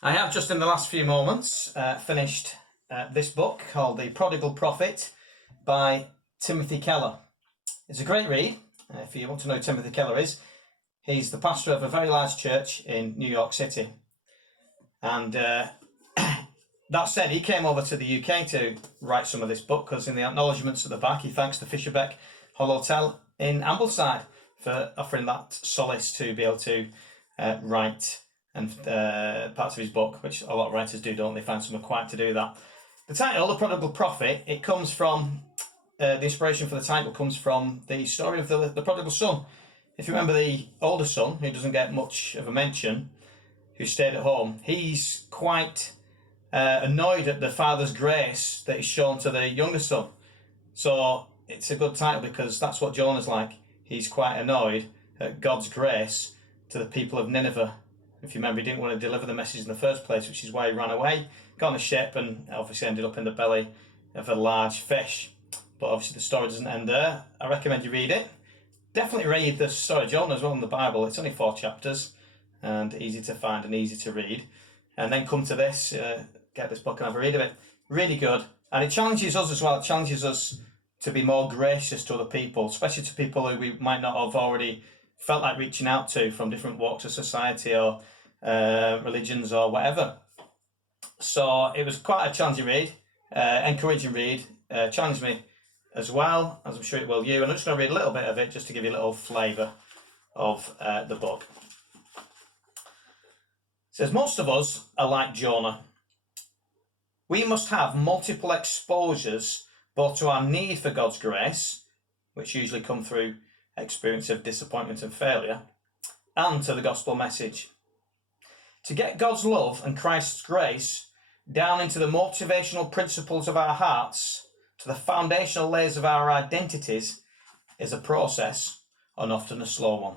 I have just in the last few moments finished this book called The Prodigal Prophet by Timothy Keller. It's a great read. If you want to know who Timothy Keller is, he's the pastor of a very large church in New York City. And that said, he came over to the UK to write some of this book because in the acknowledgements at the back, he thanks the Fisherbeck Hotel in Ambleside for offering that solace to be able to write and parts of his book, which a lot of writers do, don't they? Find someone quiet to do that. The title, The Prodigal Prophet, it comes from, the inspiration for the title comes from the story of the prodigal son. If you remember the older son, who doesn't get much of a mention, who stayed at home, he's quite annoyed at the father's grace that is shown to the younger son. So it's a good title because that's what Jonah's like. He's quite annoyed at God's grace to the people of Nineveh. If you remember, he didn't want to deliver the message in the first place, which is why he ran away, got on a ship, and obviously ended up in the belly of a large fish. But obviously the story doesn't end there. I recommend you read it. Definitely read the story of Jonah as well in the Bible. It's only 4 chapters and easy to find and easy to read. And then come to this, get this book and have a read of it. Really good. And it challenges us as well. It challenges us to be more gracious to other people, especially to people who we might not have already felt like reaching out to from different walks of society or religions or whatever. So it was quite a challenging read, encouraging read, challenged me as well, as I'm sure it will you. And I'm just going to read a little bit of it just to give you a little flavour of the book. It says, most of us are like Jonah. We must have multiple exposures both to our need for God's grace, which usually come through experience of disappointment and failure, and to the gospel message. To get God's love and Christ's grace down into the motivational principles of our hearts, to the foundational layers of our identities, is a process and often a slow one.